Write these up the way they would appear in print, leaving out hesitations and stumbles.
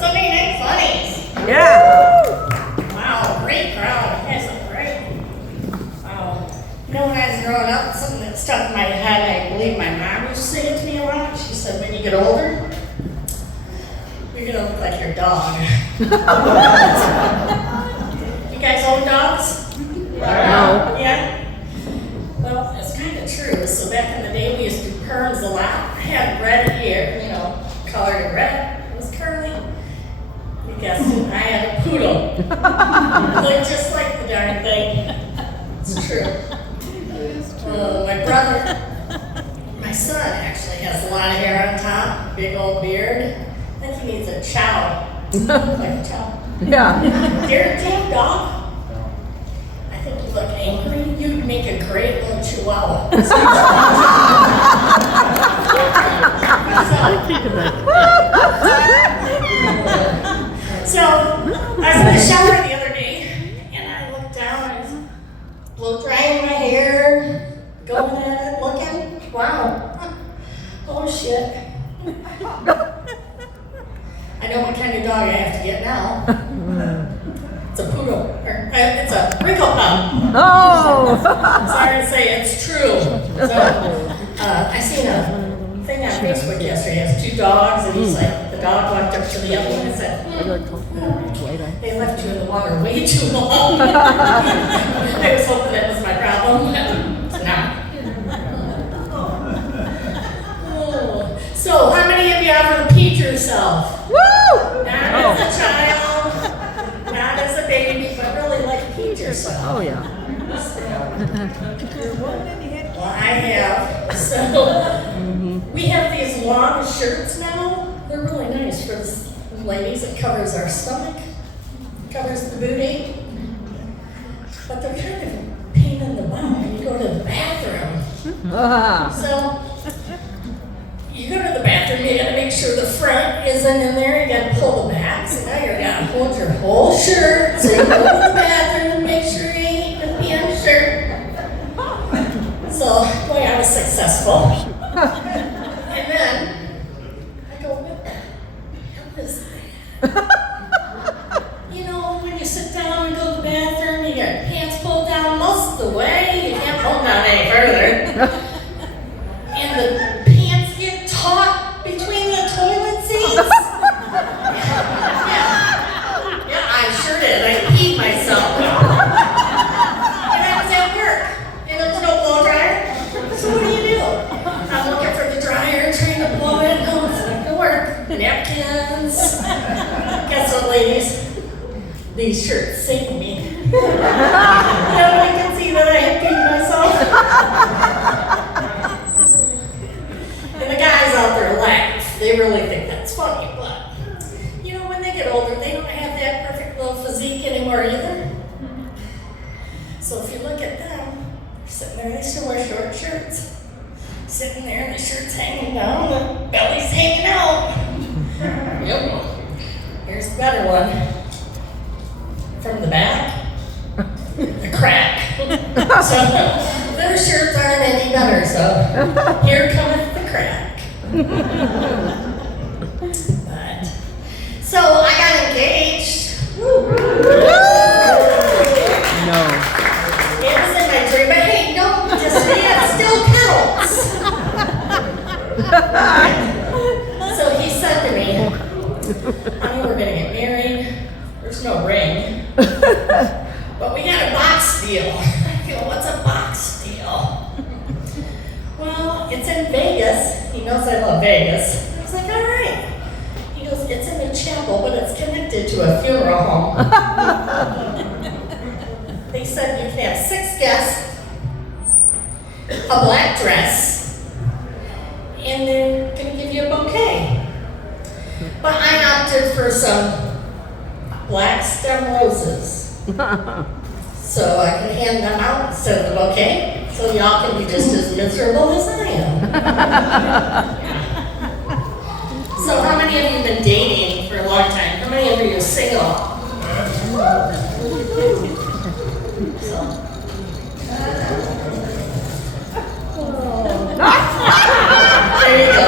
Sunday Night Funnies. Yeah. Wow, great crowd. You guys look great. Wow. You know, when I was growing up, something that stuck in my head, I believe my mom used to say it to me a lot. She said, when you get older, you're going to look like your dog. You guys own dogs? No. Yeah? Well, it's kind of true. So back in the day, we used to do perms a lot. I had red hair, colored in red. It was curly. You guessed it. I had a poodle. Looked just like the darn thing. It's true. My brother, my son actually has a lot of hair on top, big old beard. I think he needs a chow. Like a chow. Yeah. Do you have a dog? I think you look angry. You'd make a great little chihuahua. So, I was in the shower the other day, and I looked down, and I was blow drying my hair, going at it, looking. Wow. Oh, shit. I know what kind of dog I have to get now. It's a poodle. It's a wrinkle pup. Oh! Sorry to say, it's true. So, I seen a thing on Facebook yesterday. He has 2 dogs, and he's like, the dog walked up to the other one and said, they left you in the water way too long. I was hoping that was my problem. It's not. So, how many of you ever peed yourself? Woo! Not as a child, not as a baby, but really like peed yourself. Oh, yeah. Well, I have. So, we have these long shirts now. They're really nice for the ladies. It covers our stomach, covers the booty. But they're kind of a pain in the butt when you go to the bathroom. So, you go to the bathroom, you gotta make sure the front isn't in there. You gotta pull the back. So now you gotta hold your whole shirt. So you go to the bathroom, make sure you ain't gonna be on the shirt. So, boy, I was successful. And then, I go, what the hell is that? When you sit down and go to the bathroom, you got your pants pulled down most of the way. You can't pull them down any further. And the pants get caught between the toilet seats. Yeah, I sure did. I peed myself. And I was at work in a little blow dryer. So what do? I'm looking for the dryer, trying to blow it. No, it's not gonna work. Napkins. Guess what, ladies? These shirts sink me. Nobody can see that I have peed myself. And the guys out there laugh. They really think that's funny, but when they get older, they don't have that perfect little physique anymore either. So if you look at them, they're sitting there, they still wear short shirts. Sitting there, and the shirt's hanging down, the belly's hanging out. Yep. Here's the better one. From the back, the crack. So their shirts aren't any better, so here cometh the crack. So I got engaged. No. It was in my dream, but hey, don't just say it still counts. So he said to me, honey, we're gonna get married. There's no ring. But we got a box deal. I go, what's a box deal? Well, it's in Vegas. He knows I love Vegas. I was like, all right. He goes, it's in a chapel, but it's connected to a funeral home. They said you can have 6 guests, a black dress, and they're gonna give you a bouquet. But I opted for some black stem roses. So I can hand them out instead of the bouquet, so y'all can be just as miserable as I am. So how many of you have been dating for a long time? How many of you are single? So. There you go.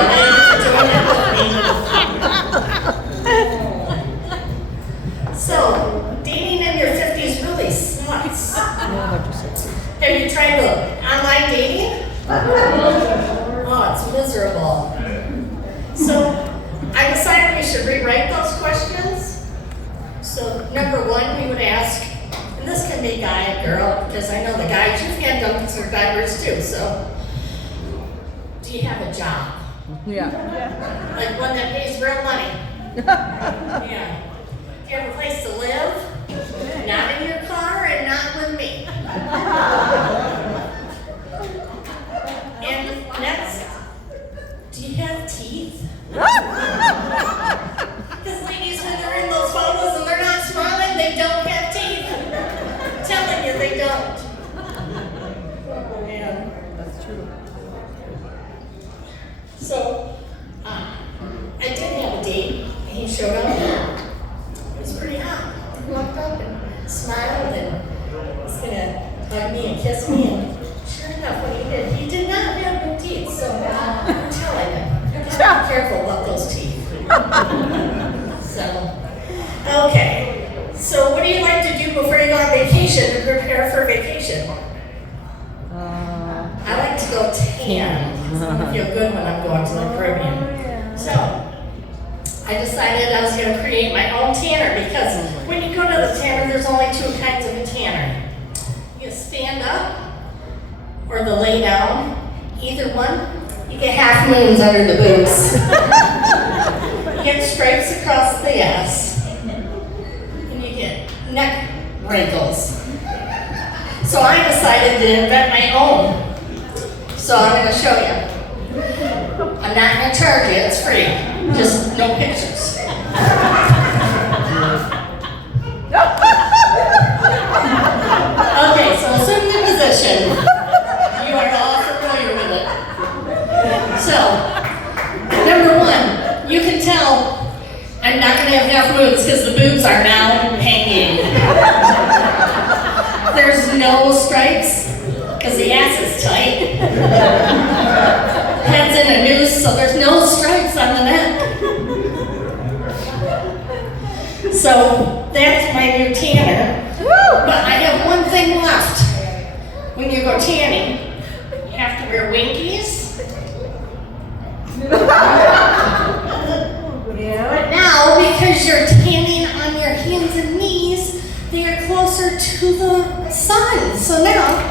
number one, we would ask, and this can be guy or girl, because I know the guys, you've had dumplings or divers too, so. Do you have a job? Yeah. Like one that pays real money? Yeah. Do you have a place to live? Not in your car and not with me. And next, do you have teeth? Because ladies, when they're in those photos and they're not smiling, they don't have teeth. I'm telling you, they don't. Oh, man. That's true. So, I did have a date, and he showed up. It was pretty hot. He walked up and smiled and was gonna hug me and kiss me, and sure enough, when he did not have no teeth, so I'm telling you, just be careful about those teeth. So, okay. So what do you like to do before you go on vacation to prepare for vacation? I like to go tan. I feel good when I'm going to the Caribbean. So, I decided I was going to create my own tanner because when you go to the tanner, there's only two kinds of a tanner. You stand up or the lay down. Either one, you get half moons under the boots. You get stripes across the ass. And you get neck wrinkles. So I decided to invent my own. So I'm going to show you. I'm not going to charge you, it's free. Just no pictures. Okay, so assume the position. You are all familiar with it. So, number one, you can tell I'm not going to have half moons because the boobs are now hanging. There's no stripes because the ass is tight. Head's in a noose, so there's no stripes on the neck. So that's my new tanner. But I have one thing left. When you go tanning, you have to wear winkies. But now, because you're tanning on your hands and knees, they are closer to the sun. So now,